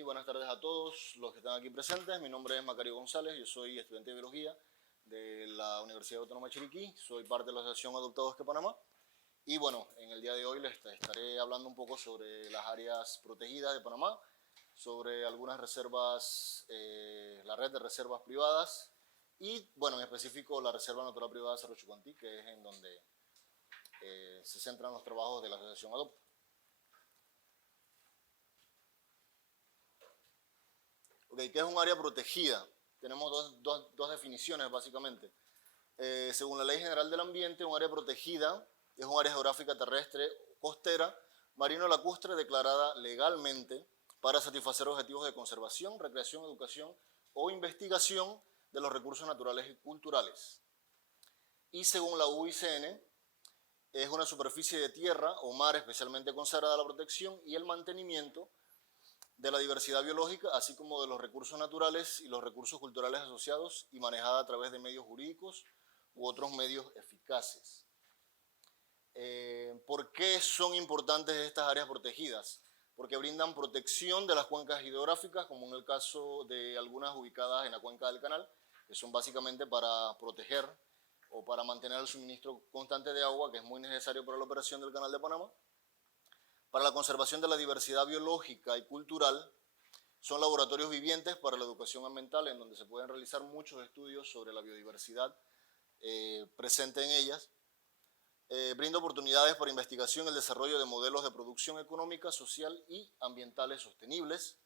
Buenas tardes a todos los que están aquí presentes. Mi nombre es Macario González, yo soy estudiante de Biología de la Universidad Autónoma de Chiriquí, soy parte de la Asociación Adoptados que Panamá. Y bueno, en el día de hoy les estaré hablando un poco sobre las áreas protegidas de Panamá, sobre algunas reservas, la red de reservas privadas y, bueno, en específico la Reserva Natural Privada Cerro Chucuantí, que es en donde se centran los trabajos de la Asociación Adopta. Okay, ¿qué es un área protegida? Tenemos dos definiciones básicamente. Según la Ley General del Ambiente, un área protegida es un área geográfica terrestre, costera, marino-lacustre declarada legalmente para satisfacer objetivos de conservación, recreación, educación o investigación de los recursos naturales y culturales. Y según la UICN, es una superficie de tierra o mar especialmente consagrada a la protección y el mantenimiento de la diversidad biológica, así como de los recursos naturales y los recursos culturales asociados y manejada a través de medios jurídicos u otros medios eficaces. ¿Por qué son importantes estas áreas protegidas? Porque brindan protección de las cuencas hidrográficas, como en el caso de algunas ubicadas en la cuenca del canal, que son básicamente para proteger o para mantener el suministro constante de agua, que es muy necesario para la operación del Canal de Panamá. Para la conservación de la diversidad biológica y cultural, son laboratorios vivientes para la educación ambiental, en donde se pueden realizar muchos estudios sobre la biodiversidad presente en ellas. Brinda oportunidades para investigación y el desarrollo de modelos de producción económica, social y ambientales sostenibles.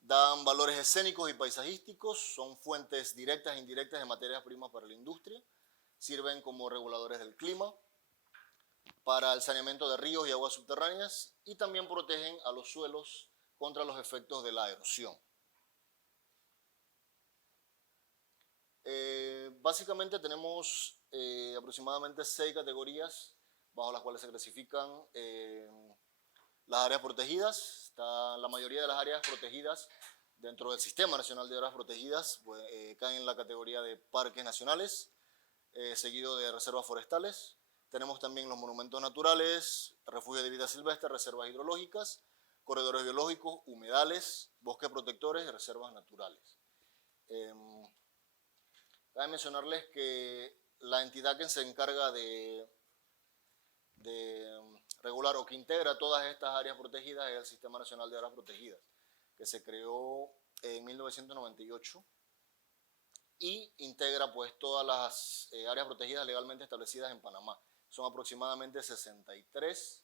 Dan valores escénicos y paisajísticos, son fuentes directas e indirectas de materias primas para la industria, sirven como reguladores del clima, para el saneamiento de ríos y aguas subterráneas y también protegen a los suelos contra los efectos de la erosión. Básicamente tenemos aproximadamente 6 categorías bajo las cuales se clasifican las áreas protegidas. La mayoría de las áreas protegidas dentro del Sistema Nacional de Áreas Protegidas pues, caen en la categoría de parques nacionales, seguido de reservas forestales. Tenemos también los monumentos naturales, refugios de vida silvestre, reservas hidrológicas, corredores biológicos, humedales, bosques protectores y reservas naturales. Cabe mencionarles que la entidad que se encarga de regular o que integra todas estas áreas protegidas es el Sistema Nacional de Áreas Protegidas, que se creó en 1998 y integra pues todas las áreas protegidas legalmente establecidas en Panamá. Son aproximadamente 63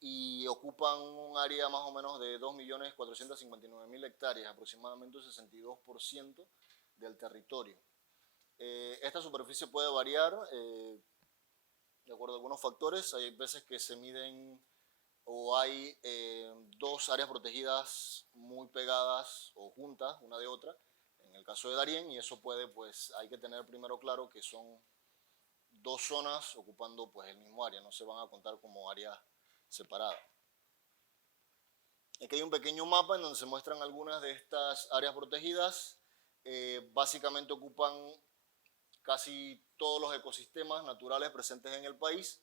y ocupan un área más o menos de 2.459.000 hectáreas, aproximadamente un 62% del territorio. Esta superficie puede variar de acuerdo a algunos factores. Hay veces que se miden o hay dos áreas protegidas muy pegadas o juntas una de otra, en el caso de Darién, y eso puede, pues hay que tener primero claro que son dos zonas ocupando pues el mismo área, no se van a contar como áreas separadas. Aquí hay un pequeño mapa en donde se muestran algunas de estas áreas protegidas. Básicamente ocupan casi todos los ecosistemas naturales presentes en el país.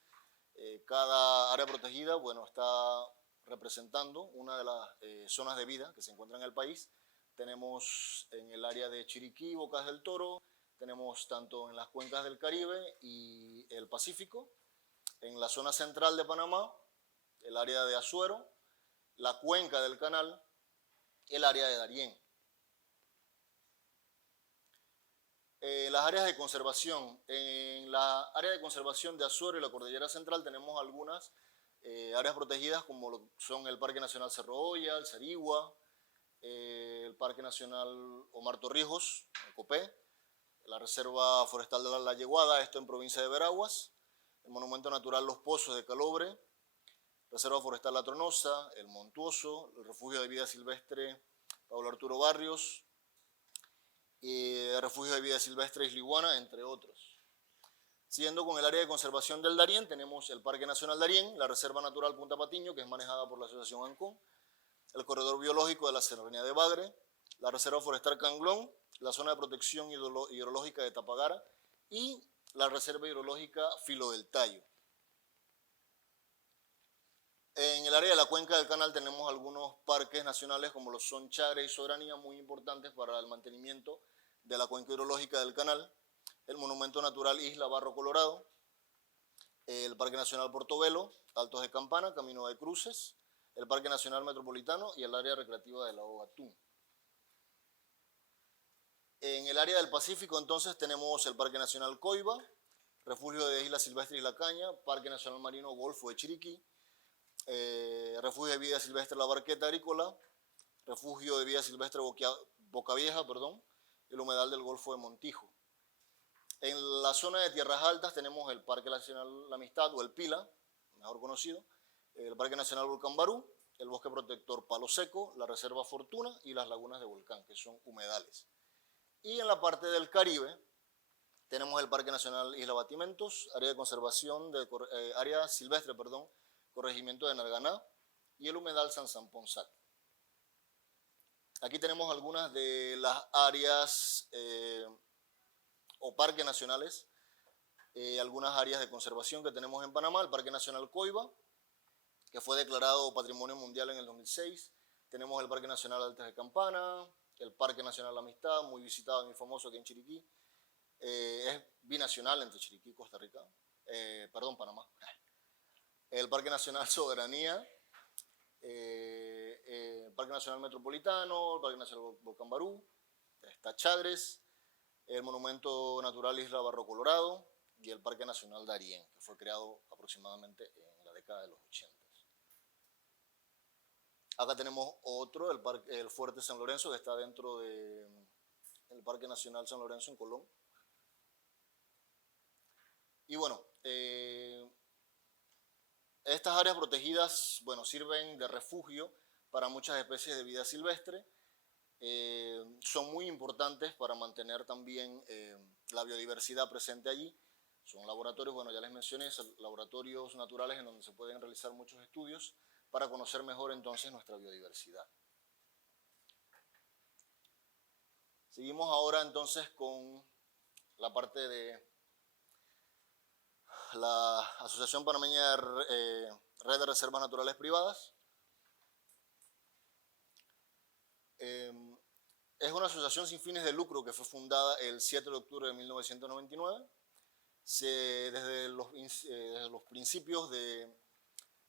Cada área protegida, bueno, está representando una de las zonas de vida que se encuentran en el país. Tenemos en el área de Chiriquí, Bocas del Toro, tenemos tanto en las cuencas del Caribe y el Pacífico, en la zona central de Panamá, el área de Azuero, la cuenca del Canal, el área de Darién. Las áreas de conservación. En la área de conservación de Azuero y la Cordillera Central tenemos algunas áreas protegidas como lo son el Parque Nacional Cerro Hoya, el Sarigua, el Parque Nacional Omar Torrijos, el Copé, la Reserva Forestal de la Yeguada, esto en provincia de Veraguas, el Monumento Natural Los Pozos de Calobre, Reserva Forestal La Tronosa, el Montuoso, el Refugio de Vida Silvestre Pablo Arturo Barrios, Refugio de Vida Silvestre Isla Iguana, entre otros. Siguiendo con el área de conservación del Darién, tenemos el Parque Nacional Darién, la Reserva Natural Punta Patiño, que es manejada por la Asociación ANCON, el Corredor Biológico de la Serranía de Bagre, la Reserva Forestal Canglón, la Zona de Protección Hidrológica de Tapagara y la Reserva Hidrológica Filo del Tallo. En el área de la cuenca del canal tenemos algunos parques nacionales como lo son Chagres y Soberanía, muy importantes para el mantenimiento de la cuenca hidrológica del canal. El Monumento Natural Isla Barro Colorado, el Parque Nacional Portobelo, Altos de Campana, Camino de Cruces, el Parque Nacional Metropolitano y el área recreativa del lago Gatún. En el área del Pacífico entonces tenemos el Parque Nacional Coiba, Refugio de Isla Silvestre y La Caña, Parque Nacional Marino Golfo de Chiriquí, Refugio de Vida Silvestre La Barqueta Agrícola, Refugio de Vida Silvestre Bocavieja, el Humedal del Golfo de Montijo. En la zona de tierras altas tenemos el Parque Nacional La Amistad o el Pila, mejor conocido, el Parque Nacional Volcán Barú, el Bosque Protector Palo Seco, la Reserva Fortuna y las lagunas de volcán, que son humedales. Y en la parte del Caribe tenemos el Parque Nacional Isla Batimentos, área de conservación, área silvestre, corregimiento de Narganá y el humedal San Ponsat. Aquí tenemos algunas de las áreas o parques nacionales, algunas áreas de conservación que tenemos en Panamá, el Parque Nacional Coiba, que fue declarado Patrimonio Mundial en el 2006. Tenemos el Parque Nacional Altos de Campana, el Parque Nacional La Amistad, muy visitado y muy famoso aquí en Chiriquí. Es binacional entre Chiriquí y Costa Rica, Panamá. El Parque Nacional Soberanía, el Parque Nacional Metropolitano, el Parque Nacional Volcán Barú, está Chagres, el Monumento Natural Isla Barro Colorado y el Parque Nacional Darién, que fue creado aproximadamente en la década de los 80. Acá tenemos otro, el Fuerte San Lorenzo, que está dentro del Parque Nacional San Lorenzo en Colón. Y bueno, estas áreas protegidas, sirven de refugio para muchas especies de vida silvestre. Son muy importantes para mantener también la biodiversidad presente allí. Son laboratorios, ya les mencioné, son laboratorios naturales en donde se pueden realizar muchos estudios para conocer mejor entonces nuestra biodiversidad. Seguimos ahora entonces con la parte de la Asociación Panameña de Red de Reservas Naturales Privadas. Es una asociación sin fines de lucro que fue fundada el 7 de octubre de 1999. Desde los principios de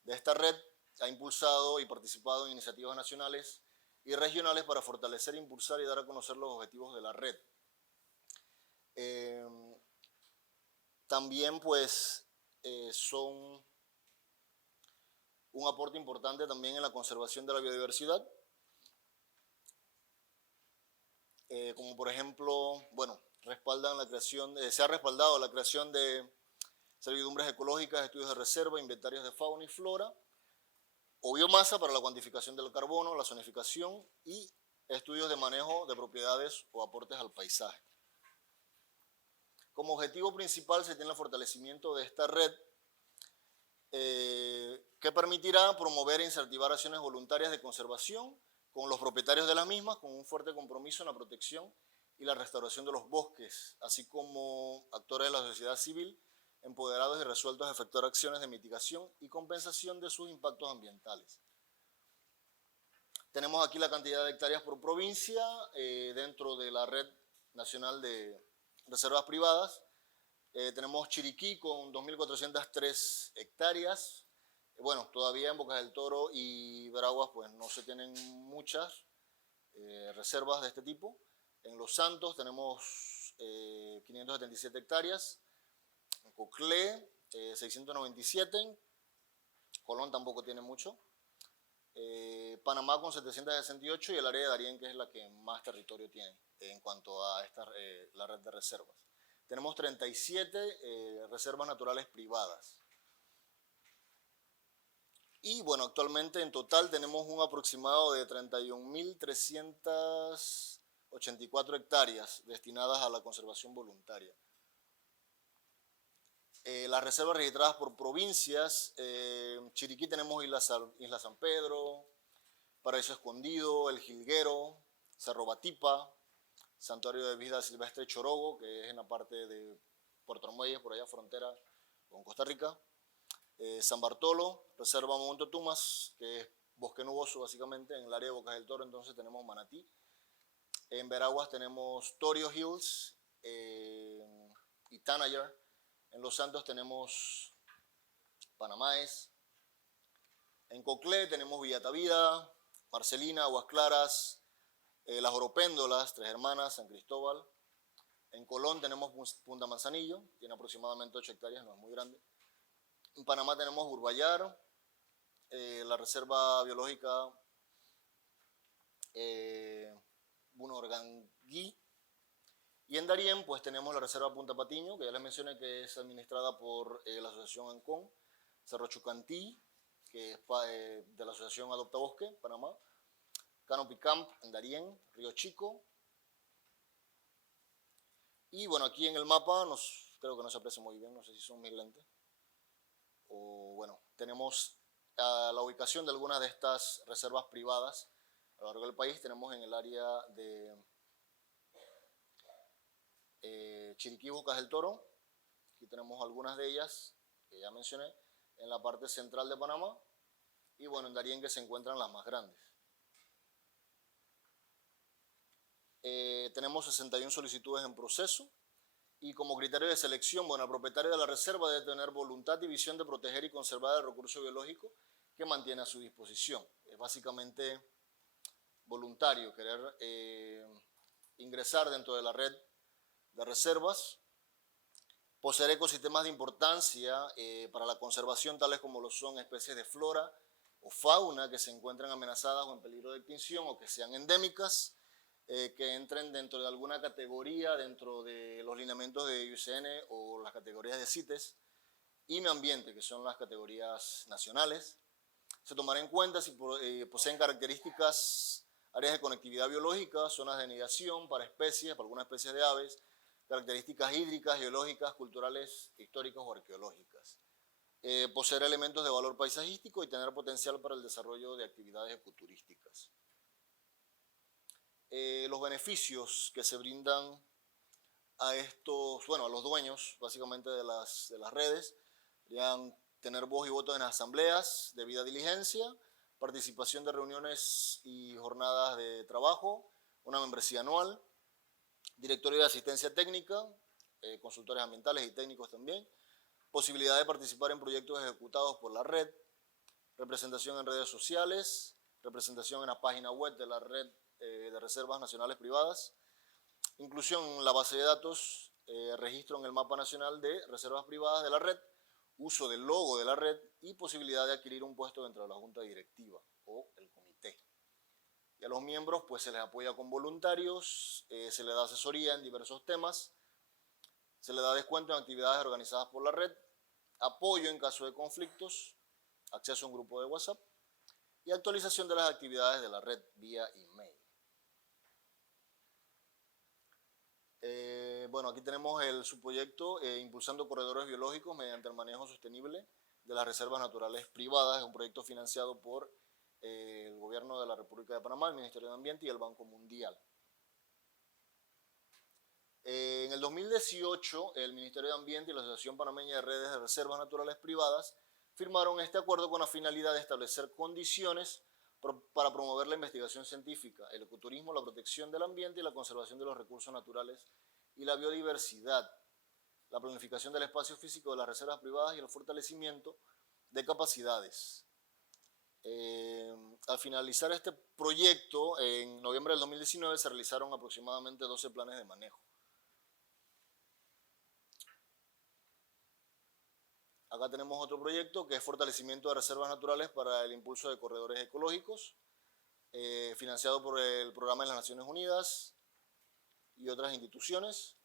esta red ha impulsado y participado en iniciativas nacionales y regionales para fortalecer, impulsar y dar a conocer los objetivos de la red. También son un aporte importante también en la conservación de la biodiversidad, como por ejemplo, respaldan la creación, se ha respaldado la creación de servidumbres ecológicas, estudios de reserva, inventarios de fauna y flora, o biomasa para la cuantificación del carbono, la zonificación y estudios de manejo de propiedades o aportes al paisaje. Como objetivo principal se tiene el fortalecimiento de esta red que permitirá promover e incentivar acciones voluntarias de conservación con los propietarios de las mismas, con un fuerte compromiso en la protección y la restauración de los bosques, así como actores de la sociedad civil empoderados y resueltos a efectuar acciones de mitigación y compensación de sus impactos ambientales. Tenemos aquí la cantidad de hectáreas por provincia dentro de la Red Nacional de Reservas Privadas. Tenemos Chiriquí con 2.403 hectáreas. Todavía en Bocas del Toro y Veraguas no se tienen muchas reservas de este tipo. En Los Santos tenemos 577 hectáreas. En Coclé 697. Colón tampoco tiene mucho. Panamá con 768 y el área de Darién, que es la que más territorio tiene en cuanto a la red de reservas. Tenemos 37 reservas naturales privadas. Y actualmente en total tenemos un aproximado de 31.384 hectáreas destinadas a la conservación voluntaria. Las reservas registradas por provincias, Chiriquí tenemos Isla San Pedro, Paraíso Escondido, El Jilguero, Cerro Batipa, Santuario de Vida Silvestre Chorogo, que es en la parte de Puerto Armuelles, por allá frontera con Costa Rica. San Bartolo, Reserva Monte Tumas, que es bosque nuboso básicamente, en el área de Bocas del Toro entonces tenemos Manatí. En Veraguas tenemos Torio Hills y Tanager. En Los Santos tenemos Panamaes. En Coclé tenemos Villa Tavida, Marcelina, Aguas Claras, Las Oropéndolas, Tres Hermanas, San Cristóbal. En Colón tenemos Punta Manzanillo, tiene aproximadamente 8 hectáreas, no es muy grande. En Panamá tenemos Urbayar, la Reserva Biológica Bunorgangui. Y en Darién pues tenemos la Reserva Punta Patiño, que ya les mencioné que es administrada por la Asociación ANCON, Cerro Chucantí, que es de la Asociación Adopta Bosque, Panamá, Canopy Camp en Darién, Río Chico. Y bueno, aquí en el mapa creo que no se aprecia muy bien, no sé si son mis lentes. O bueno, tenemos la ubicación de algunas de estas reservas privadas a lo largo del país. Tenemos en el área de Chiriquí, Bocas del Toro. Aquí tenemos algunas de ellas que ya mencioné en la parte central de Panamá. Y bueno, en Darién que se encuentran las más grandes. Tenemos 61 solicitudes en proceso. Y como criterio de selección, bueno, el propietario de la reserva debe tener voluntad y visión de proteger y conservar el recurso biológico que mantiene a su disposición. Es básicamente voluntario querer ingresar dentro de la red de reservas, poseer ecosistemas de importancia para la conservación, tales como lo son especies de flora o fauna que se encuentran amenazadas o en peligro de extinción o que sean endémicas, que entren dentro de alguna categoría, dentro de los lineamientos de IUCN o las categorías de CITES, y medio ambiente, que son las categorías nacionales. Se tomará en cuenta si poseen características, áreas de conectividad biológica, zonas de anidación para especies, para algunas especies de aves, características hídricas, geológicas, culturales, históricas o arqueológicas. Poseer elementos de valor paisajístico y tener potencial para el desarrollo de actividades ecoturísticas. Los beneficios que se brindan a a los dueños básicamente de las redes, serían tener voz y voto en asambleas, debida diligencia, participación de reuniones y jornadas de trabajo, una membresía anual, directorio de asistencia técnica, consultores ambientales y técnicos también, posibilidad de participar en proyectos ejecutados por la red, representación en redes sociales, representación en la página web de la red de reservas nacionales privadas, inclusión en la base de datos, registro en el mapa nacional de reservas privadas de la red, uso del logo de la red y posibilidad de adquirir un puesto dentro de la junta directiva o el comité. Y a los miembros pues se les apoya con voluntarios, se les da asesoría en diversos temas, se les da descuento en actividades organizadas por la red, apoyo en caso de conflictos, acceso a un grupo de WhatsApp y actualización de las actividades de la red vía email. Bueno, aquí tenemos el subproyecto Impulsando Corredores Biológicos mediante el manejo sostenible de las reservas naturales privadas. Es un proyecto financiado por el Gobierno de la República de Panamá, el Ministerio de Ambiente y el Banco Mundial. En el 2018, el Ministerio de Ambiente y la Asociación Panameña de Redes de Reservas Naturales Privadas firmaron este acuerdo con la finalidad de establecer condiciones para promover la investigación científica, el ecoturismo, la protección del ambiente y la conservación de los recursos naturales y la biodiversidad, la planificación del espacio físico de las reservas privadas y el fortalecimiento de capacidades. Al finalizar este proyecto, en noviembre del 2019 se realizaron aproximadamente 12 planes de manejo. Acá tenemos otro proyecto que es fortalecimiento de reservas naturales para el impulso de corredores ecológicos, financiado por el Programa de las Naciones Unidas y otras instituciones.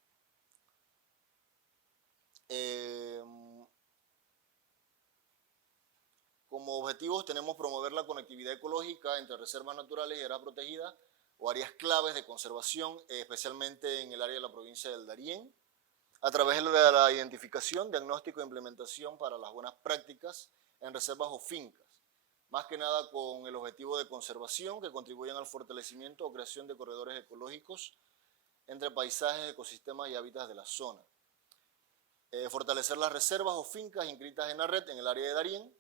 Como objetivos tenemos promover la conectividad ecológica entre reservas naturales y áreas protegidas o áreas claves de conservación, especialmente en el área de la provincia del Darién, a través de la identificación, diagnóstico e implementación para las buenas prácticas en reservas o fincas, más que nada con el objetivo de conservación que contribuyan al fortalecimiento o creación de corredores ecológicos entre paisajes, ecosistemas y hábitats de la zona. Fortalecer las reservas o fincas inscritas en la red en el área de Darién.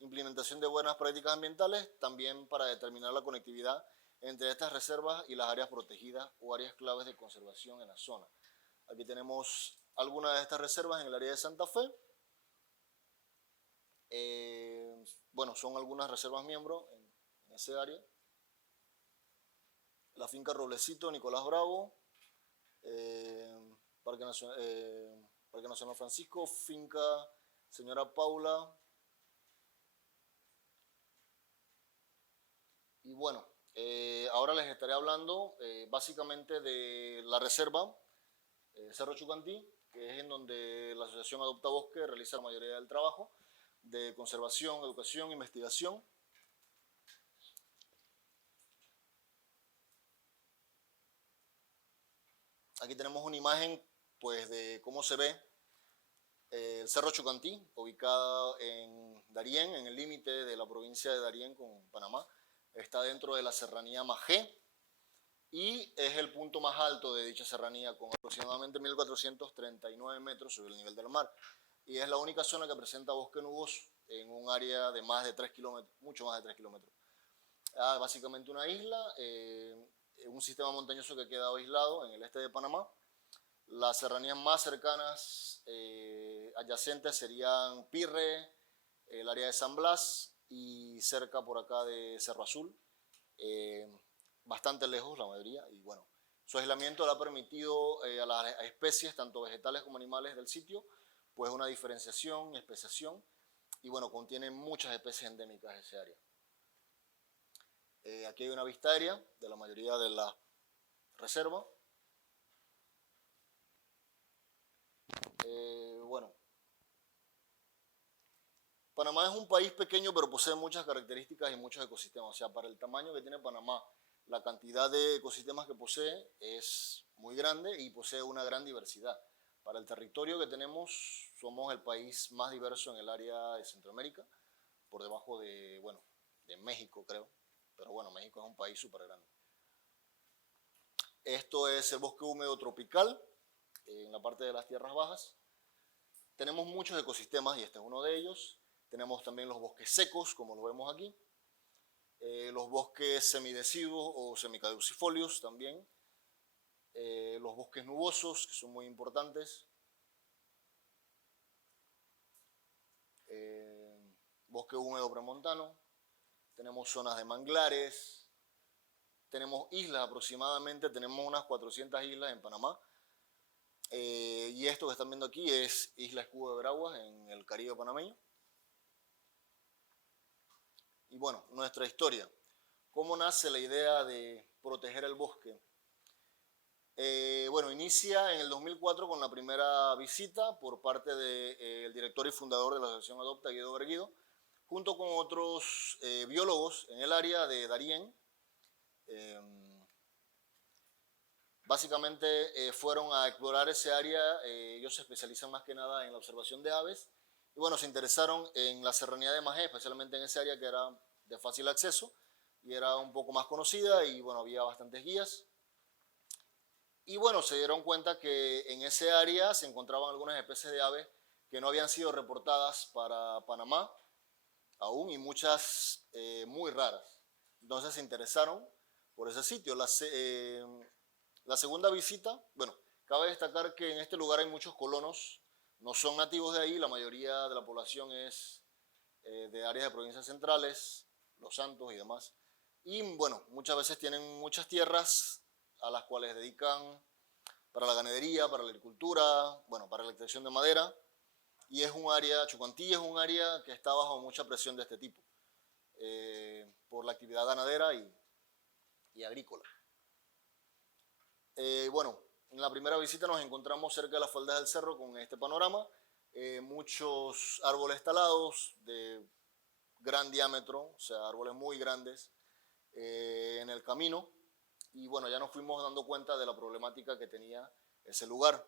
Implementación de buenas prácticas ambientales, también para determinar la conectividad entre estas reservas y las áreas protegidas o áreas claves de conservación en la zona. Aquí tenemos algunas de estas reservas en el área de Santa Fe. Bueno, son algunas reservas miembros en ese área. La finca Roblecito, Nicolás Bravo, Parque Nacional Francisco, finca Señora Paula. Y bueno, ahora les estaré hablando básicamente de la reserva Cerro Chucantí, que es en donde la Asociación Adopta Bosque realiza la mayoría del trabajo de conservación, educación, investigación. Aquí tenemos una imagen pues, de cómo se ve el Cerro Chucantí, ubicado en Darién, en el límite de la provincia de Darién con Panamá. Está dentro de la serranía Majé y es el punto más alto de dicha serranía, con aproximadamente 1.439 metros sobre el nivel del mar. Y es la única zona que presenta bosque nuboso en un área de más de 3 kilómetros, mucho más de 3 kilómetros. Básicamente una isla, un sistema montañoso que ha quedado aislado en el este de Panamá. Las serranías más cercanas adyacentes serían Pirre, el área de San Blas y cerca por acá de Cerro Azul, bastante lejos la mayoría, y bueno, su aislamiento le ha permitido a las especies, tanto vegetales como animales del sitio, pues una diferenciación y especiación, y bueno, contiene muchas especies endémicas de ese área. Aquí hay una vista aérea de la mayoría de la reserva. Bueno, Panamá es un país pequeño, pero posee muchas características y muchos ecosistemas. O sea, para el tamaño que tiene Panamá, la cantidad de ecosistemas que posee es muy grande y posee una gran diversidad. Para el territorio que tenemos, somos el país más diverso en el área de Centroamérica, por debajo de, bueno, de México, creo. Pero bueno, México es un país súper grande. Esto es el bosque húmedo tropical, en la parte de las tierras bajas. Tenemos muchos ecosistemas y este es uno de ellos. Tenemos también los bosques secos, como lo vemos aquí. Los bosques semideciduos o semicaducifolios también. Los bosques nubosos, que son muy importantes. Bosque húmedo premontano. Tenemos zonas de manglares. Tenemos islas aproximadamente, tenemos unas 400 islas en Panamá. Y esto que están viendo aquí es Isla Escudo de Veraguas en el Caribe panameño. Y bueno, nuestra historia. ¿Cómo nace la idea de proteger el bosque? Bueno, inicia en el 2004 con la primera visita por parte del director y fundador de la Asociación Adopta, Guido Berguido, junto con otros biólogos en el área de Darién. Básicamente fueron a explorar ese área. Ellos se especializan más que nada en la observación de aves. Y bueno, se interesaron en la serranía de Majé, especialmente en ese área que era de fácil acceso y era un poco más conocida y bueno, había bastantes guías. Y bueno, se dieron cuenta que en ese área se encontraban algunas especies de aves que no habían sido reportadas para Panamá aún y muchas muy raras. Entonces se interesaron por ese sitio. La segunda visita, bueno, cabe destacar que en este lugar hay muchos colonos, no son nativos de ahí, la mayoría de la población es de áreas de provincias centrales, Los Santos y demás. Y bueno, muchas veces tienen muchas tierras a las cuales dedican para la ganadería, para la agricultura, bueno, para la extracción de madera. Y es un área, Chucantí es un área que está bajo mucha presión de este tipo, por la actividad ganadera y agrícola. Bueno, en la primera visita nos encontramos cerca de las faldas del cerro con este panorama, muchos árboles talados de gran diámetro, o sea, árboles muy grandes en el camino, y bueno, ya nos fuimos dando cuenta de la problemática que tenía ese lugar.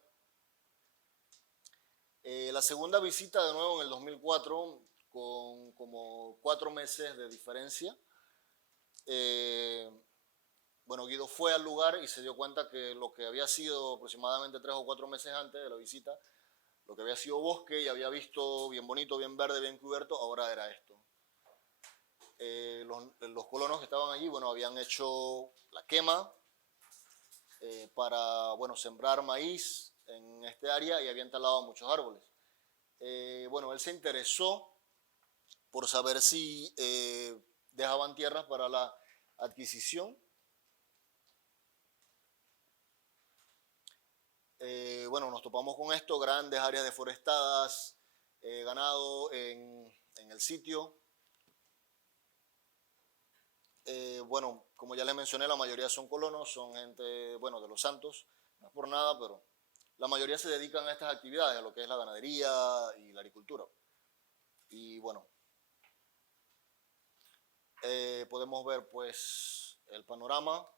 La segunda visita de nuevo en el 2004, con como 4 meses de diferencia, bueno, Guido fue al lugar y se dio cuenta que lo que había sido aproximadamente 3 o 4 meses antes de la visita Lo que había sido bosque y había visto bien bonito, bien verde, bien cubierto, ahora era esto. Los colonos que estaban allí, bueno, habían hecho la quema para, bueno, sembrar maíz en este área y habían talado muchos árboles. Bueno, él se interesó por saber si dejaban tierras para la adquisición. Bueno, nos topamos con esto, grandes áreas deforestadas, ganado en el sitio. Bueno, como ya les mencioné, la mayoría son colonos, son gente, bueno, de Los Santos, no es por nada, pero la mayoría se dedican a estas actividades, a lo que es la ganadería y la agricultura. Y bueno, podemos ver pues el panorama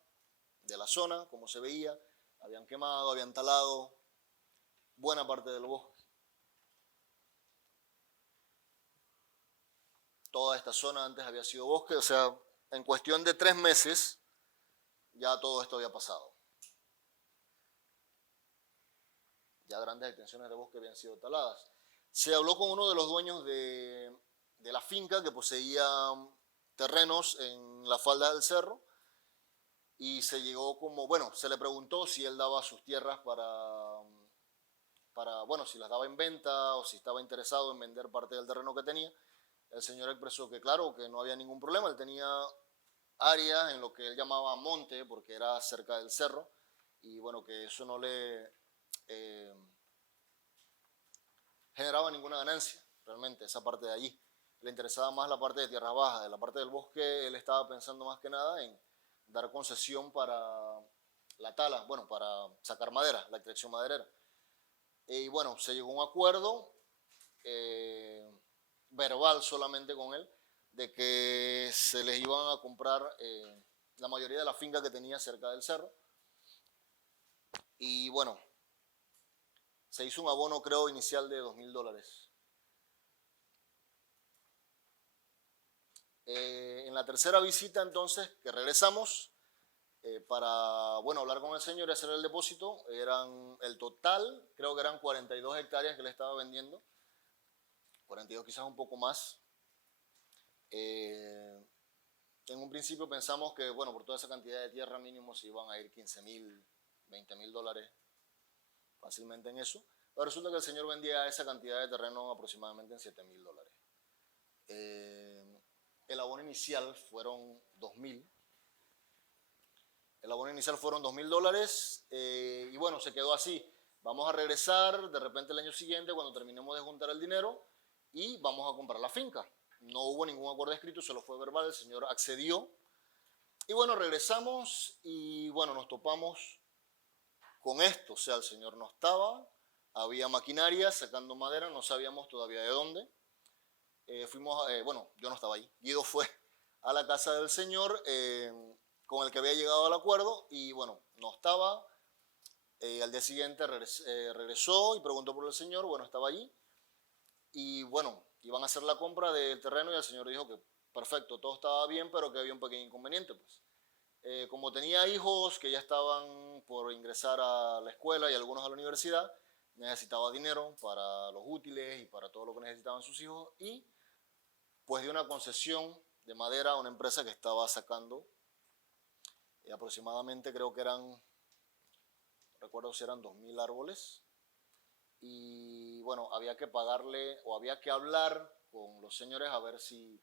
de la zona, cómo se veía, habían quemado, habían talado buena parte del bosque. Toda esta zona antes había sido bosque, o sea, en cuestión de 3 meses ya todo esto había pasado. Ya grandes extensiones de bosque habían sido taladas. Se habló con uno de los dueños de la finca que poseía terrenos en la falda del cerro y se llegó como, bueno, se le preguntó si él daba sus tierras bueno, si las daba en venta o si estaba interesado en vender parte del terreno que tenía. El señor expresó que claro, que no había ningún problema, él tenía áreas en lo que él llamaba monte, porque era cerca del cerro, y bueno, que eso no le generaba ninguna ganancia, realmente, esa parte de allí. Le interesaba más la parte de tierras bajas, de la parte del bosque él estaba pensando más que nada en dar concesión para la tala, bueno, para sacar madera, la extracción maderera. Y bueno, se llegó a un acuerdo verbal solamente con él, de que se les iban a comprar la mayoría de la finca que tenía cerca del cerro. Y bueno, se hizo un abono, creo, inicial de $2,000. En la tercera visita, entonces, que regresamos para, bueno, hablar con el señor y hacer el depósito, el total, creo que eran 42 hectáreas que le estaba vendiendo, 42 quizás un poco más. En un principio pensamos que, bueno, por toda esa cantidad de tierra mínimo se iban a ir $15,000, $20,000 fácilmente en eso. Pero resulta que el señor vendía esa cantidad de terreno aproximadamente en $7,000. El abono inicial fueron $2,000. El abono inicial fueron $2,000 y bueno, se quedó así. Vamos a regresar de repente el año siguiente cuando terminemos de juntar el dinero y vamos a comprar la finca. No hubo ningún acuerdo escrito, solo fue verbal, el señor accedió. Y bueno, regresamos y bueno, nos topamos con esto. O sea, el señor no estaba, había maquinaria sacando madera, no sabíamos todavía de dónde. Bueno, yo no estaba ahí. Guido fue a la casa del señor con el que había llegado al acuerdo y bueno, no estaba. Al día siguiente regresó y preguntó por el señor, bueno, estaba allí. Y bueno, iban a hacer la compra del terreno y el señor dijo que perfecto, todo estaba bien, pero que había un pequeño inconveniente. Pues. Como tenía hijos que ya estaban por ingresar a la escuela y algunos a la universidad, necesitaba dinero para los útiles y para todo lo que necesitaban sus hijos y pues dio una concesión de madera a una empresa que estaba sacando aproximadamente, creo que eran, no recuerdo si eran 2,000 árboles. Y bueno, había que pagarle o había que hablar con los señores a ver si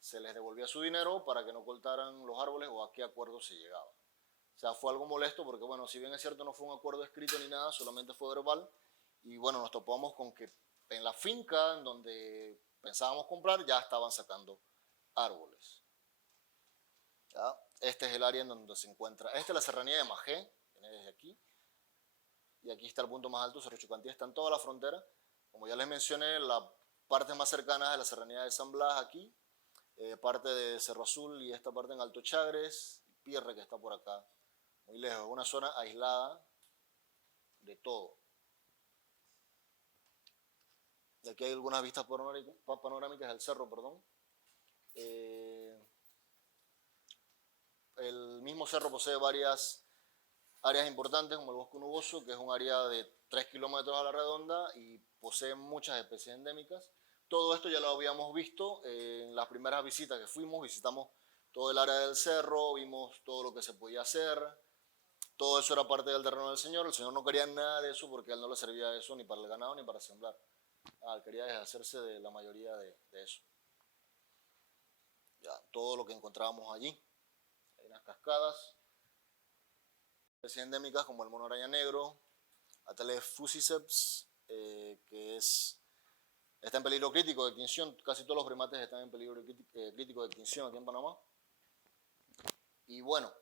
se les devolvía su dinero para que no cortaran los árboles o a qué acuerdo se llegaba. O sea, fue algo molesto porque, bueno, si bien es cierto no fue un acuerdo escrito ni nada, solamente fue verbal. Y bueno, nos topamos con que en la finca en donde pensábamos comprar ya estaban sacando árboles. ¿Ya? Este es el área en donde se encuentra. Esta es la serranía de Majé, viene desde aquí. Y aquí está el punto más alto, Cerro Chucantí está en toda la frontera. Como ya les mencioné, la parte más cercana es la serranía de San Blas aquí, parte de Cerro Azul y esta parte en Alto Chagres, y Pierre que está por acá, muy lejos, una zona aislada de todo. Y aquí hay algunas vistas panorámicas del cerro, perdón. El mismo cerro posee varias áreas importantes como el bosque nuboso, que es un área de 3 kilómetros a la redonda y posee muchas especies endémicas. Todo esto ya lo habíamos visto en las primeras visitas que fuimos, visitamos todo el área del cerro, vimos todo lo que se podía hacer, todo eso era parte del terreno del Señor. El Señor no quería nada de eso porque a él no le servía eso ni para el ganado ni para sembrar. Él quería deshacerse de la mayoría de eso. Ya, todo lo que encontrábamos allí. Hay unas cascadas, especies endémicas como el mono araña negro, Ateles fusiceps, que está en peligro crítico de extinción. Casi todos los primates están en peligro crítico de extinción aquí en Panamá. Y bueno,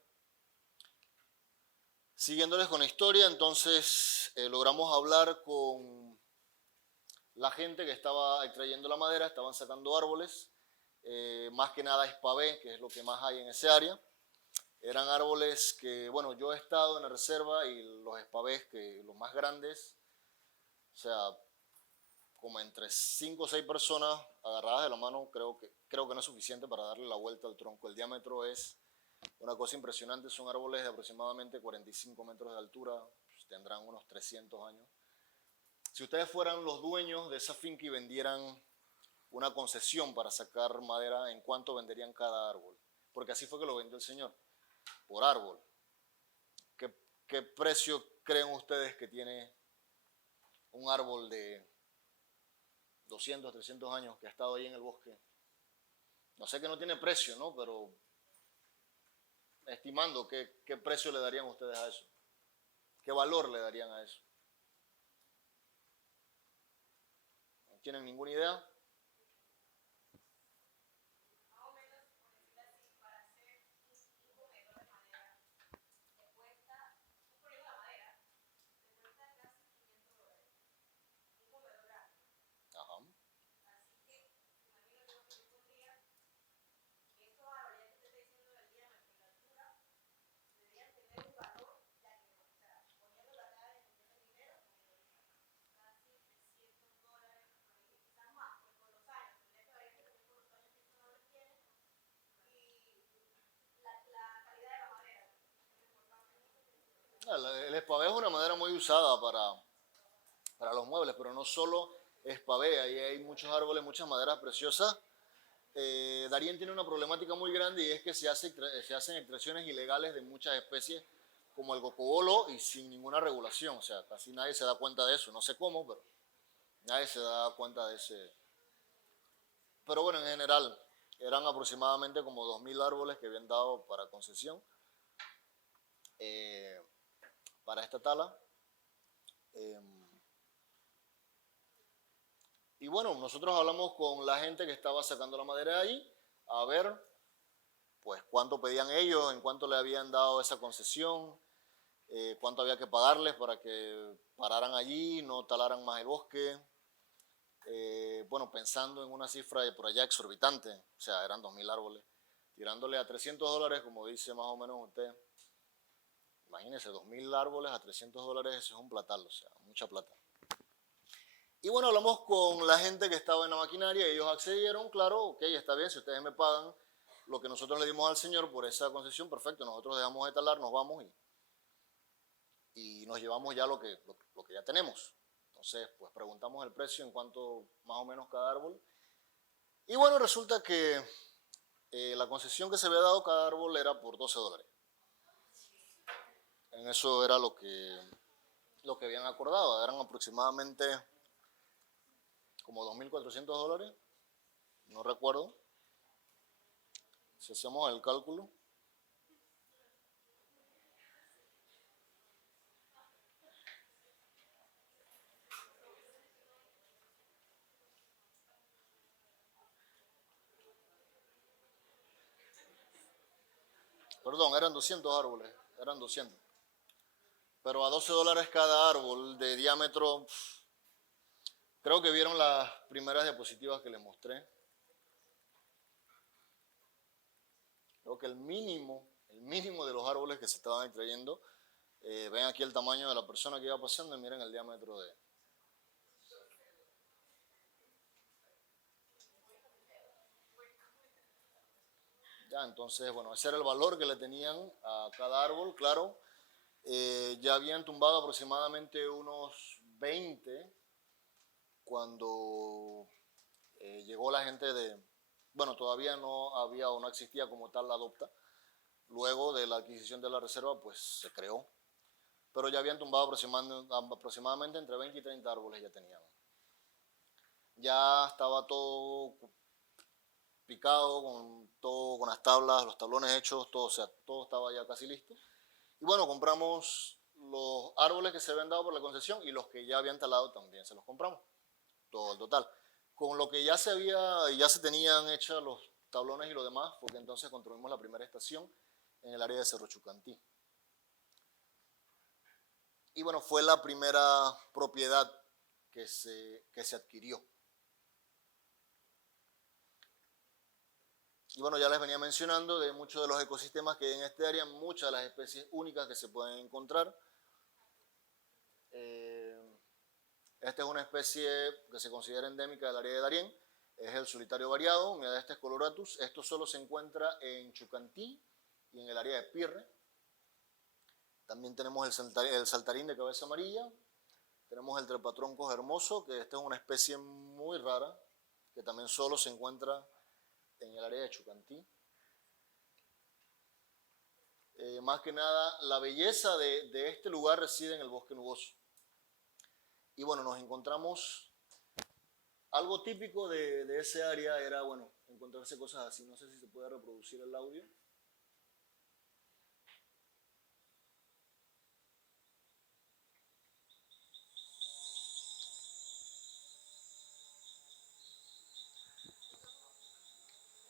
siguiéndoles con la historia, entonces logramos hablar con la gente que estaba extrayendo la madera, estaban sacando árboles, más que nada espavé, que es lo que más hay en ese área. Eran árboles que, bueno, yo he estado en la reserva y los espavés, que los más grandes, o sea, como entre 5 o 6 personas agarradas de la mano, creo que no es suficiente para darle la vuelta al tronco. El diámetro es una cosa impresionante, son árboles de aproximadamente 45 metros de altura, pues tendrán unos 300 años. Si ustedes fueran los dueños de esa finca y vendieran una concesión para sacar madera, ¿en cuánto venderían cada árbol? Porque así fue que lo vendió el Señor, por árbol. ¿Qué precio creen ustedes que tiene un árbol de 200, 300 años que ha estado ahí en el bosque? No sé que no tiene precio, ¿no? Pero estimando, ¿qué precio le darían ustedes a eso? ¿Qué valor le darían a eso? ¿No tienen ninguna idea? Ajá. El espavé es una madera muy usada para los muebles, pero no solo espavé, ahí hay muchos árboles, muchas maderas preciosas. Darién tiene una problemática muy grande y es que se hacen extracciones ilegales de muchas especies como el cocobolo y sin ninguna regulación, o sea, casi nadie se da cuenta de eso, no sé cómo, pero nadie se da cuenta de ese. Pero bueno, en general, eran aproximadamente como 2.000 árboles que habían dado para concesión eh, para esta tala. Y bueno, nosotros hablamos con la gente que estaba sacando la madera de ahí, a ver pues cuánto pedían ellos, en cuánto le habían dado esa concesión, cuánto había que pagarles para que pararan allí, no talaran más el bosque. Bueno, pensando en una cifra de por allá exorbitante, o sea, eran 2.000 árboles, tirándole a $300, como dice más o menos usted. Imagínense, 2.000 árboles a $300, eso es un platal, o sea, mucha plata. Y bueno, hablamos con la gente que estaba en la maquinaria, ellos accedieron, claro, ok, está bien, si ustedes me pagan lo que nosotros le dimos al Señor por esa concesión, perfecto, nosotros dejamos de talar, nos vamos y nos llevamos ya lo que ya tenemos. Entonces, pues preguntamos el precio en cuanto más o menos cada árbol. Y bueno, resulta que la concesión que se había dado cada árbol era por $12. En eso era lo que habían acordado, eran aproximadamente como $2.400, no recuerdo. Si hacemos el cálculo, perdón, eran 200 árboles, eran 200. Pero a $12 cada árbol de diámetro, creo que vieron las primeras diapositivas que les mostré. Creo que el mínimo de los árboles que se estaban extrayendo, ven aquí el tamaño de la persona que iba pasando y miren el diámetro de. Ya, entonces, bueno, ese era el valor que le tenían a cada árbol, claro. Ya habían tumbado aproximadamente unos 2020, cuando llegó la gente bueno, todavía no había o no existía como tal la Adopta. Luego de la adquisición de la reserva, pues se creó. Pero ya habían tumbado aproximadamente entre 20 y 30 árboles ya tenían. Ya estaba todo picado, todo con las tablas, los tablones hechos, todo, o sea, todo estaba ya casi listo. Y bueno, compramos los árboles que se habían dado por la concesión y los que ya habían talado también se los compramos, todo el total. Con lo que ya se tenían hechos los tablones y lo demás, porque entonces construimos la primera estación en el área de Cerro Chucantí. Y bueno, fue la primera propiedad que se adquirió. Y bueno, ya les venía mencionando de muchos de los ecosistemas que hay en este área, muchas de las especies únicas que se pueden encontrar. Esta es una especie que se considera endémica del área de Darién, es el solitario variado, Miadestes coloratus. Esto solo se encuentra en Chucantí y en el área de Pirre. También tenemos el saltarín de cabeza amarilla, tenemos el trepatroncos hermoso, que esta es una especie muy rara, que también solo se encuentra en el área de Chucantí. Más que nada, la belleza de este lugar reside en el bosque nuboso. Y bueno, nos encontramos, algo típico de ese área era, bueno, encontrarse cosas así. No sé si se puede reproducir el audio.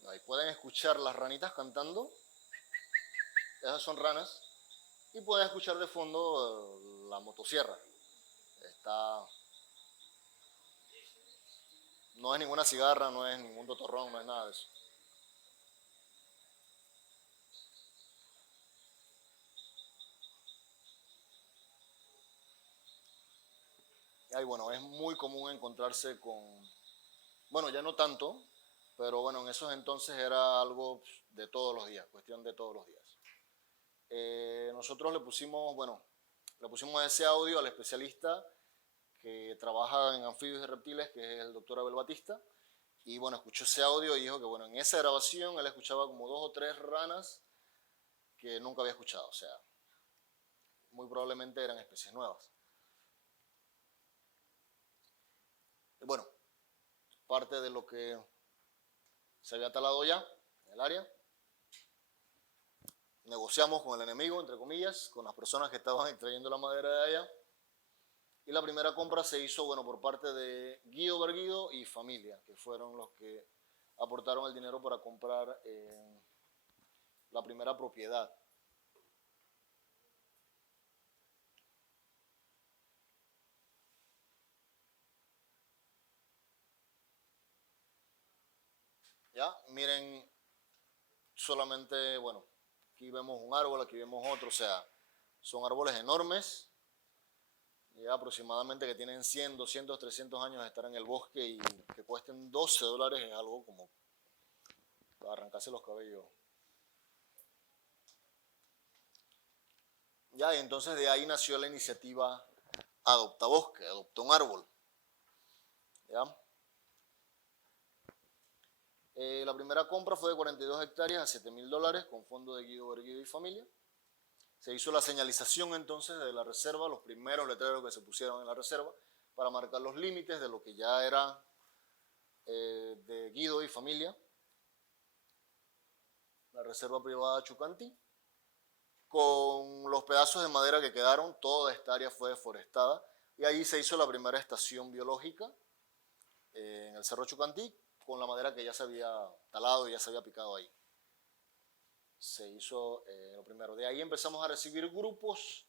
Ahí pueden escuchar las ranitas cantando. Esas son ranas. Y pueden escuchar de fondo la motosierra. No es ninguna cigarra, no es ningún totorrón, no es nada de eso. Y bueno, es muy común encontrarse con, bueno, ya no tanto, pero bueno, en esos entonces era algo de todos los días, cuestión de todos los días. Nosotros le pusimos ese audio al especialista que trabaja en anfibios y reptiles, que es el doctor Abel Batista, y bueno, escuchó ese audio y dijo que bueno, en esa grabación él escuchaba como 2 o 3 ranas que nunca había escuchado, o sea, muy probablemente eran especies nuevas. Y bueno, parte de lo que se había talado ya en el área. Negociamos con el enemigo, entre comillas, con las personas que estaban extrayendo la madera de allá. Y la primera compra se hizo, bueno, por parte de Guido Berguido y familia, que fueron los que aportaron el dinero para comprar la primera propiedad. ¿Ya? Miren, solamente, bueno, aquí vemos un árbol, aquí vemos otro, o sea, son árboles enormes, ya aproximadamente que tienen 100, 200, 300 años de estar en el bosque y que cuesten $12 es algo como para arrancarse los cabellos. Ya, y entonces de ahí nació la iniciativa Adopta Bosque, Adopta un Árbol. ¿Ya? La primera compra fue de 42 hectáreas a $7,000 con fondo de Guido Berguido y familia. Se hizo la señalización entonces de la reserva, los primeros letreros que se pusieron en la reserva para marcar los límites de lo que ya era de Guido y familia. La reserva privada Chucantí. Con los pedazos de madera que quedaron, toda esta área fue deforestada y ahí se hizo la primera estación biológica en el Cerro Chucantí con la madera que ya se había talado y ya se había picado ahí. Se hizo lo primero. De ahí empezamos a recibir grupos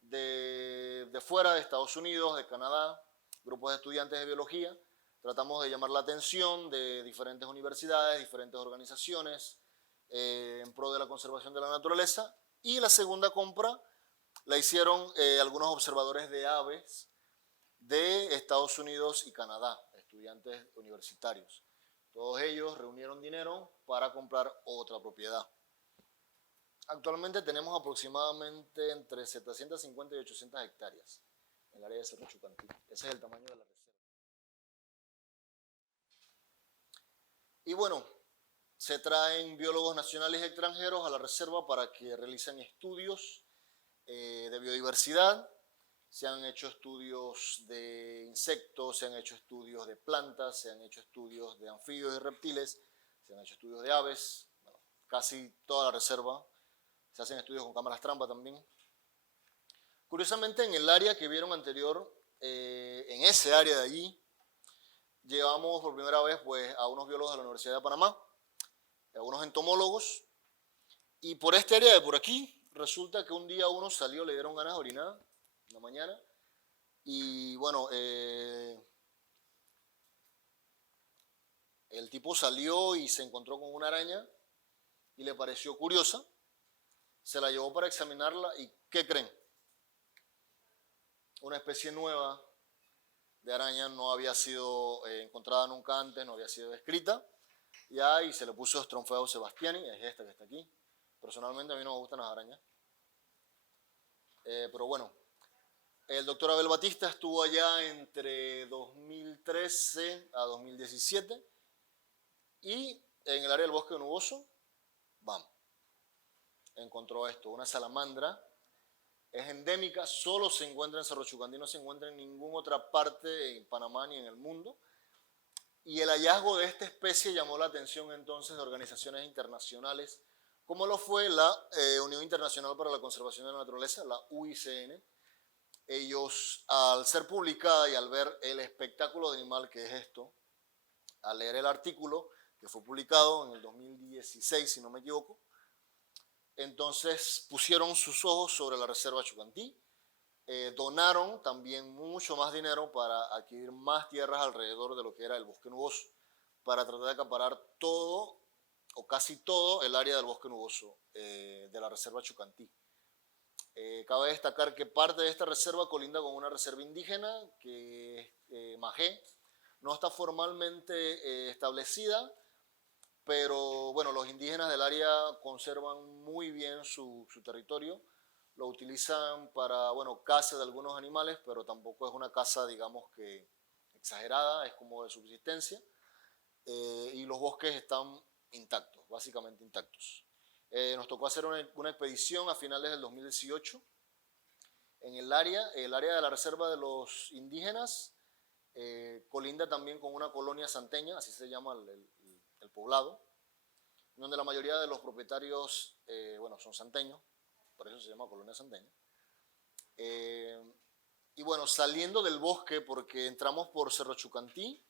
de fuera, de Estados Unidos, de Canadá, grupos de estudiantes de biología. Tratamos de llamar la atención de diferentes universidades, diferentes organizaciones en pro de la conservación de la naturaleza. Y la segunda compra la hicieron algunos observadores de aves de Estados Unidos y Canadá, estudiantes universitarios. Todos ellos reunieron dinero para comprar otra propiedad. Actualmente tenemos aproximadamente entre 750 y 800 hectáreas en el área de Cerro Chucantí. Ese es el tamaño de la reserva. Y bueno, se traen biólogos nacionales y extranjeros a la reserva para que realicen estudios de biodiversidad. Se han hecho estudios de insectos, se han hecho estudios de plantas, se han hecho estudios de anfibios y reptiles, se han hecho estudios de aves. Bueno, casi toda la reserva se hacen estudios con cámaras trampa también. Curiosamente, en el área que vieron anterior, en ese área de allí, llevamos por primera vez pues, a unos biólogos de la Universidad de Panamá, a unos entomólogos, y por este área de por aquí, resulta que un día uno salió, le dieron ganas de orinar en la mañana, y bueno, el tipo salió y se encontró con una araña y le pareció curiosa, se la llevó para examinarla y ¿qué creen? Una especie nueva de araña no había sido encontrada nunca antes, no había sido descrita, y se le puso Stronphaeus sebastiani, es esta que está aquí. Personalmente a mí no me gustan las arañas, pero bueno, el doctor Abel Batista estuvo allá entre 2013 a 2017 y en el área del bosque nuboso, ¡bam!, encontró esto, una salamandra. Es endémica, solo se encuentra en Cerro Chucantí, no se encuentra en ninguna otra parte en Panamá ni en el mundo. Y el hallazgo de esta especie llamó la atención entonces de organizaciones internacionales, como lo fue la Unión Internacional para la Conservación de la Naturaleza, la UICN. Ellos, al ser publicada y al ver el espectáculo de animal que es esto, al leer el artículo que fue publicado en el 2016, si no me equivoco, entonces pusieron sus ojos sobre la reserva Chucantí, donaron también mucho más dinero para adquirir más tierras alrededor de lo que era el bosque nuboso, para tratar de acaparar todo o casi todo el área del bosque nuboso de la reserva Chucantí. Cabe destacar que parte de esta reserva colinda con una reserva indígena que es Majé. No está formalmente establecida, pero bueno, los indígenas del área conservan muy bien su territorio, lo utilizan para, bueno, caza de algunos animales, pero tampoco es una caza, digamos que exagerada, es como de subsistencia, y los bosques están intactos, básicamente intactos. Nos tocó hacer una expedición a finales del 2018 en el área de la reserva de los indígenas, colinda también con una colonia santeña, así se llama el poblado, donde la mayoría de los propietarios, bueno, son santeños, por eso se llama colonia santeña. Y bueno, saliendo del bosque, porque entramos por Cerro Chucantí,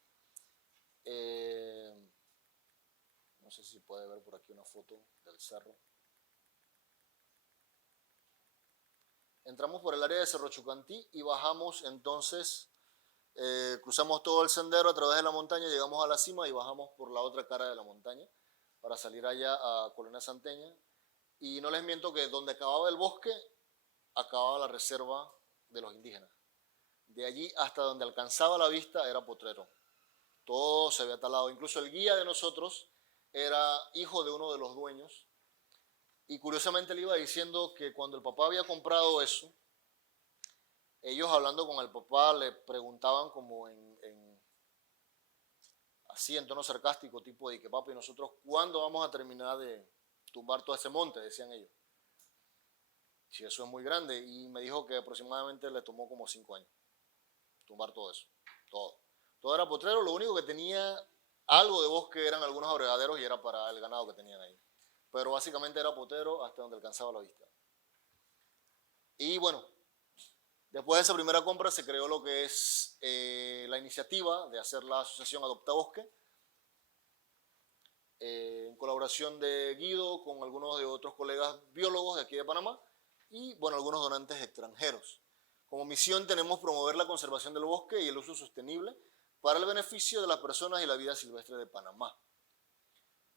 no sé si puede ver por aquí una foto del cerro. Entramos por el área de Cerro Chucantí y bajamos entonces, cruzamos todo el sendero a través de la montaña, llegamos a la cima y bajamos por la otra cara de la montaña para salir allá a Colonia Santeña. Y no les miento que donde acababa el bosque, acababa la reserva de los indígenas. De allí hasta donde alcanzaba la vista era potrero. Todo se había talado. Incluso el guía de nosotros era hijo de uno de los dueños. Y curiosamente le iba diciendo que cuando el papá había comprado eso, ellos hablando con el papá le preguntaban como así en tono sarcástico, tipo de que papi, nosotros ¿cuándo vamos a terminar de tumbar todo ese monte? Decían ellos. Si eso es muy grande. Y me dijo que aproximadamente le tomó como 5 años tumbar todo eso. Todo. Todo era potrero, lo único que tenía algo de bosque eran algunos abrevaderos y era para el ganado que tenían ahí. Pero básicamente era potrero hasta donde alcanzaba la vista. Y bueno, después de esa primera compra se creó lo que es la iniciativa de hacer la asociación Adopta Bosque, en colaboración de Guido con algunos de otros colegas biólogos de aquí de Panamá y bueno, algunos donantes extranjeros. Como misión tenemos promover la conservación del bosque y el uso sostenible para el beneficio de las personas y la vida silvestre de Panamá.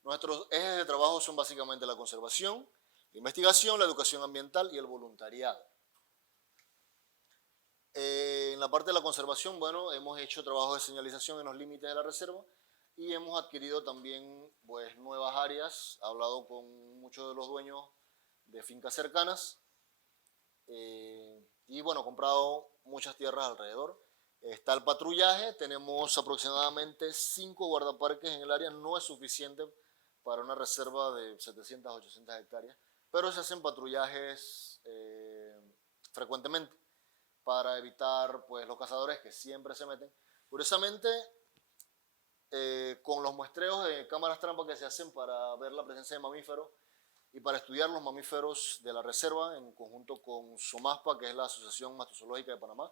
Nuestros ejes de trabajo son básicamente la conservación, la investigación, la educación ambiental y el voluntariado. En la parte de la conservación, bueno, hemos hecho trabajo de señalización en los límites de la reserva y hemos adquirido también pues, nuevas áreas, he hablado con muchos de los dueños de fincas cercanas, Y bueno, comprado muchas tierras alrededor. Está el patrullaje, tenemos aproximadamente 5 guardaparques en el área, no es suficiente para una reserva de 700 a 800 hectáreas, pero se hacen patrullajes frecuentemente para evitar pues, los cazadores que siempre se meten. Curiosamente, con los muestreos de cámaras trampa que se hacen para ver la presencia de mamíferos y para estudiar los mamíferos de la reserva en conjunto con SOMASPA, que es la Asociación Mastozoológica de Panamá,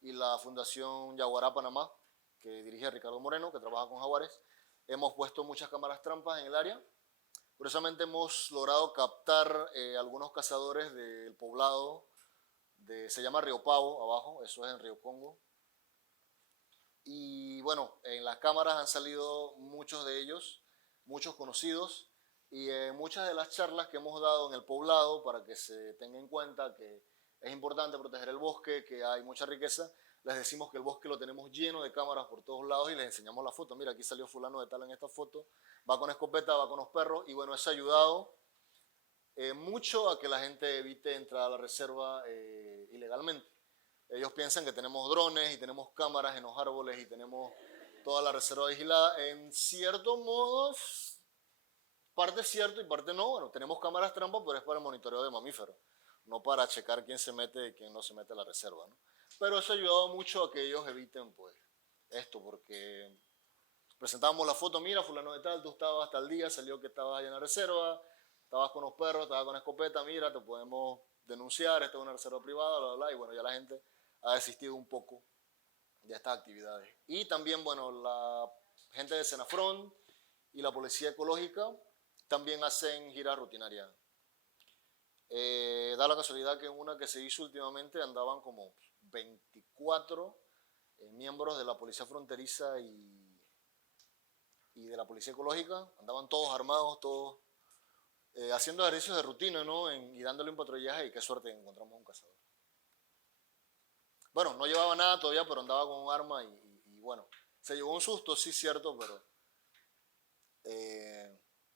y la Fundación Yaguará Panamá, que dirige Ricardo Moreno, que trabaja con jaguares, hemos puesto muchas cámaras trampas en el área. Curiosamente hemos logrado captar algunos cazadores del poblado, se llama Río Pavo, abajo, eso es en Río Congo. Y bueno, en las cámaras han salido muchos de ellos, muchos conocidos, y muchas de las charlas que hemos dado en el poblado para que se tenga en cuenta que es importante proteger el bosque, que hay mucha riqueza, les decimos que el bosque lo tenemos lleno de cámaras por todos lados y les enseñamos la foto. Mira, aquí salió fulano de tal en esta foto, va con escopeta, va con los perros, y bueno, eso ha ayudado mucho a que la gente evite entrar a la reserva ilegalmente. Ellos piensan que tenemos drones y tenemos cámaras en los árboles y tenemos toda la reserva vigilada. En cierto modo, parte es cierto y parte no. Bueno, tenemos cámaras trampa, pero es para el monitoreo de mamíferos, no para checar quién se mete y quién no se mete a la reserva, ¿no? Pero eso ha ayudado mucho a que ellos eviten pues, esto, porque presentábamos la foto, mira, fulano de tal, tú estabas tal día, salió que estabas allá en la reserva, estabas con los perros, estabas con escopeta, mira, te podemos denunciar, esta es una reserva privada, bla, bla, bla, y bueno, ya la gente ha desistido un poco de estas actividades. Y también, bueno, la gente de Senafrón y la Policía Ecológica también hacen giras rutinarias. Da la casualidad que en una que se hizo últimamente andaban como 24 miembros de la Policía Fronteriza y de la Policía Ecológica, andaban todos armados, todos haciendo ejercicios de rutina, ¿no? Y dándole un patrullaje, y qué suerte encontramos un cazador. Bueno, no llevaba nada todavía, pero andaba con un arma y bueno, se llevó un susto, sí, cierto, pero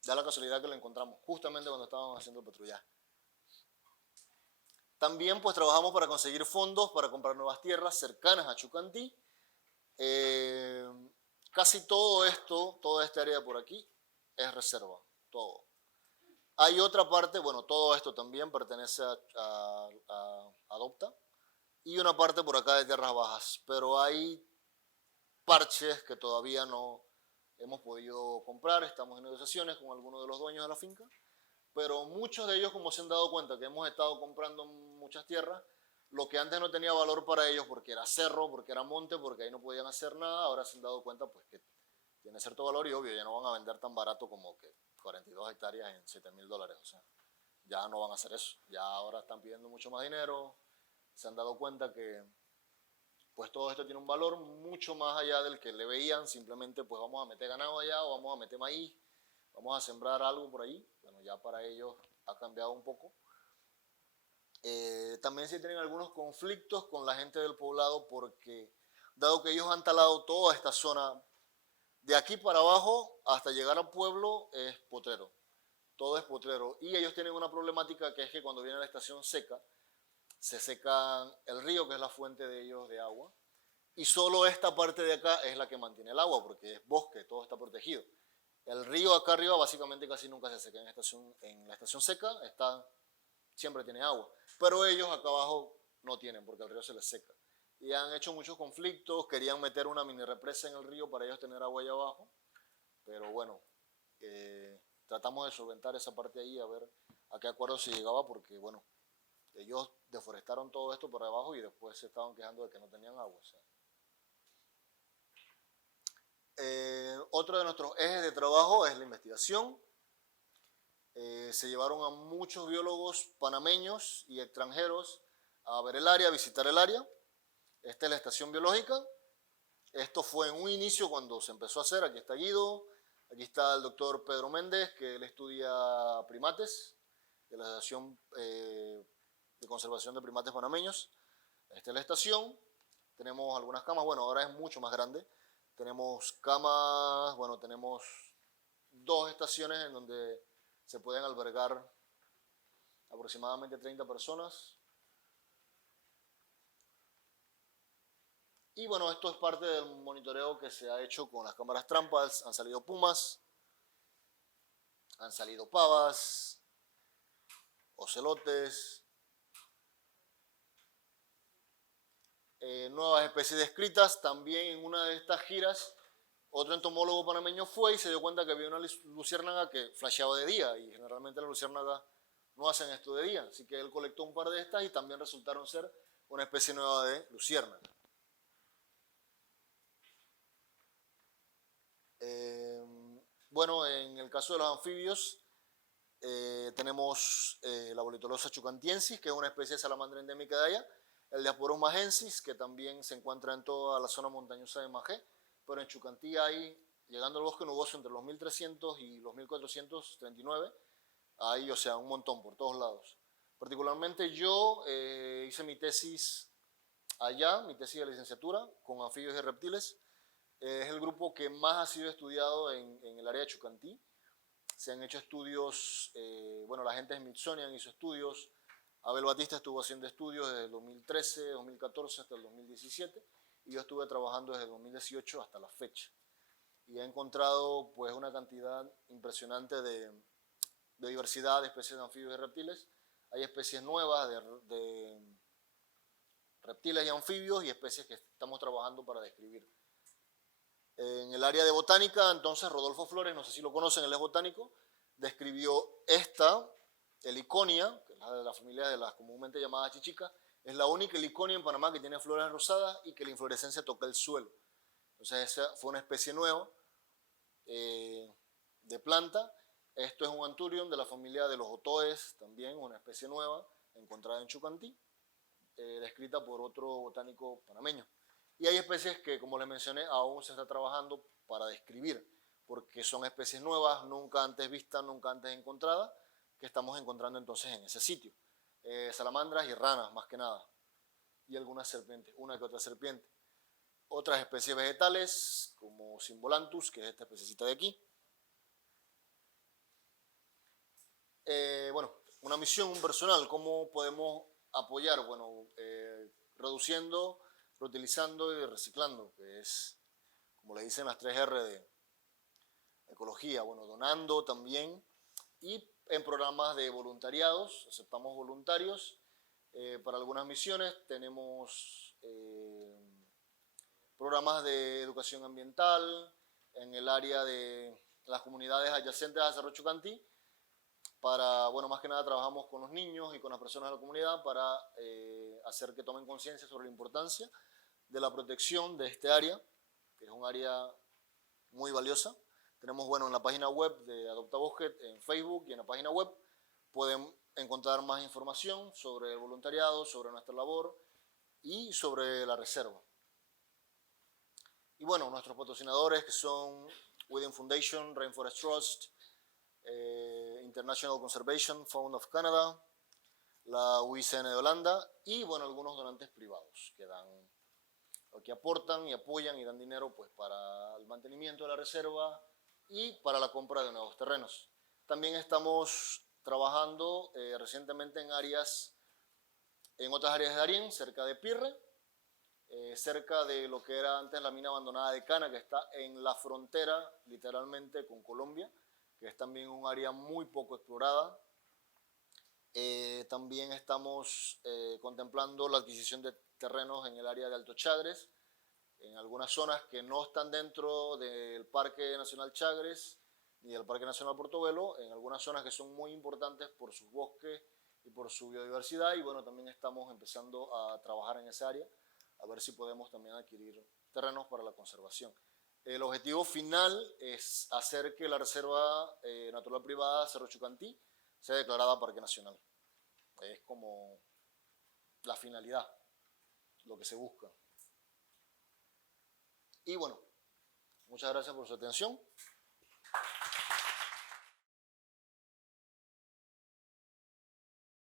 da la casualidad que lo encontramos justamente cuando estábamos haciendo el patrullaje. También pues trabajamos para conseguir fondos para comprar nuevas tierras cercanas a Chucantí. Casi todo esto, toda esta área por aquí es reserva, todo. Hay otra parte, bueno, todo esto también pertenece a Adopta, y una parte por acá de tierras bajas, pero hay parches que todavía no hemos podido comprar, estamos en negociaciones con algunos de los dueños de la finca, pero muchos de ellos, como se han dado cuenta que hemos estado comprando muchas tierras, lo que antes no tenía valor para ellos porque era cerro, porque era monte, porque ahí no podían hacer nada, ahora se han dado cuenta pues que tiene cierto valor y obvio, ya no van a vender tan barato como que 42 hectáreas en $7,000, o sea, ya no van a hacer eso, ya ahora están pidiendo mucho más dinero, se han dado cuenta que pues todo esto tiene un valor mucho más allá del que le veían, simplemente pues vamos a meter ganado allá o vamos a meter maíz, vamos a sembrar algo por ahí, bueno, ya para ellos ha cambiado un poco. También se tienen algunos conflictos con la gente del poblado porque dado que ellos han talado toda esta zona, de aquí para abajo hasta llegar al pueblo es potrero, todo es potrero, y ellos tienen una problemática que es que cuando viene la estación seca, se seca el río, que es la fuente de ellos de agua, y solo esta parte de acá es la que mantiene el agua, porque es bosque, todo está protegido. El río acá arriba básicamente casi nunca se seca en la estación seca, siempre tiene agua, pero ellos acá abajo no tienen, porque el río se les seca. Y han hecho muchos conflictos, querían meter una mini represa en el río para ellos tener agua allá abajo, pero bueno, tratamos de solventar esa parte ahí, a ver a qué acuerdo se llegaba, porque bueno, ellos deforestaron todo esto por abajo y después se estaban quejando de que no tenían agua. O sea. Otro de nuestros ejes de trabajo es la investigación. Se llevaron a muchos biólogos panameños y extranjeros a ver el área, a visitar el área. Esta es la estación biológica. Esto fue en un inicio cuando se empezó a hacer. Aquí está Guido, aquí está el doctor Pedro Méndez, que él estudia primates de la Asociación de Conservación de Primates Panameños. Esta es la estación. Tenemos algunas camas. Bueno, ahora es mucho más grande. Tenemos camas, bueno, tenemos 2 estaciones en donde se pueden albergar aproximadamente 30 personas. Y bueno, esto es parte del monitoreo que se ha hecho con las cámaras trampas. Han salido pumas, han salido pavas, ocelotes, nuevas especies descritas. También en una de estas giras, otro entomólogo panameño fue y se dio cuenta que había una luciérnaga que flasheaba de día, y generalmente las luciérnagas no hacen esto de día. Así que él colectó un par de estas y también resultaron ser una especie nueva de luciérnaga. Bueno, en el caso de los anfibios, tenemos la Bolitolosa chucantiensis, que es una especie de salamandra endémica de allá, el Diasporus magensis, que también se encuentra en toda la zona montañosa de Magé, pero en Chucantí hay, llegando al bosque nuboso entre los 1300 y los 1439, hay, o sea, un montón por todos lados. Particularmente yo hice mi tesis allá, mi tesis de licenciatura, con anfibios y reptiles. Es el grupo que más ha sido estudiado en el área de Chucantí. Se han hecho estudios, bueno, la gente de Smithsonian hizo estudios, Abel Batista estuvo haciendo estudios desde el 2013, 2014 hasta el 2017, y yo estuve trabajando desde el 2018 hasta la fecha. Y he encontrado pues una cantidad impresionante de diversidad de especies de anfibios y reptiles. Hay especies nuevas de reptiles y anfibios y especies que estamos trabajando para describir. En el área de botánica, entonces, Rodolfo Flores, no sé si lo conocen, él es botánico, describió esta, heliconia, que es la de la familia de las comúnmente llamadas chichicas. Es la única heliconia en Panamá que tiene flores rosadas y que la inflorescencia toca el suelo. Entonces esa fue una especie nueva de planta. Esto es un Anthurium de la familia de los otoes, también una especie nueva encontrada en Chucantí, descrita por otro botánico panameño. Y hay especies que, como les mencioné, aún se está trabajando para describir, porque son especies nuevas, nunca antes vistas, nunca antes encontradas, que estamos encontrando entonces en ese sitio. Salamandras y ranas, más que nada, y algunas serpientes, una que otra serpiente. Otras especies vegetales, como Cymbolanthus, que es esta especiecita de aquí. Bueno, una misión, un personal, ¿cómo podemos apoyar? Bueno, reduciendo, reutilizando y reciclando, que es, como le dicen las 3R de ecología. Bueno, donando también, y en programas de voluntariados, aceptamos voluntarios para algunas misiones. Tenemos programas de educación ambiental en el área de las comunidades adyacentes a Cerro Chucantí. Para, bueno, más que nada trabajamos con los niños y con las personas de la comunidad para hacer que tomen conciencia sobre la importancia de la protección de este área, que es un área muy valiosa. Tenemos, bueno, en la página web de Adopta Bosque, en Facebook y en la página web, pueden encontrar más información sobre el voluntariado, sobre nuestra labor y sobre la reserva. Y bueno, nuestros patrocinadores, que son Within Foundation, Rainforest Trust, International Conservation Fund of Canada, la UICN de Holanda y, bueno, algunos donantes privados que dan, que aportan y apoyan y dan dinero pues para el mantenimiento de la reserva y para la compra de nuevos terrenos. También estamos trabajando recientemente en otras áreas de Darién, cerca de Pirre, cerca de lo que era antes la mina abandonada de Cana, que está en la frontera literalmente con Colombia, que es también un área muy poco explorada. También estamos contemplando la adquisición de terrenos en el área de Alto Chagres, en algunas zonas que no están dentro del Parque Nacional Chagres ni del Parque Nacional Portobelo, en algunas zonas que son muy importantes por sus bosques y por su biodiversidad. Y bueno, también estamos empezando a trabajar en esa área, a ver si podemos también adquirir terrenos para la conservación. El objetivo final es hacer que la Reserva Natural Privada Cerro Chucantí sea declarada Parque Nacional. Es como la finalidad, lo que se busca. Y bueno, muchas gracias por su atención.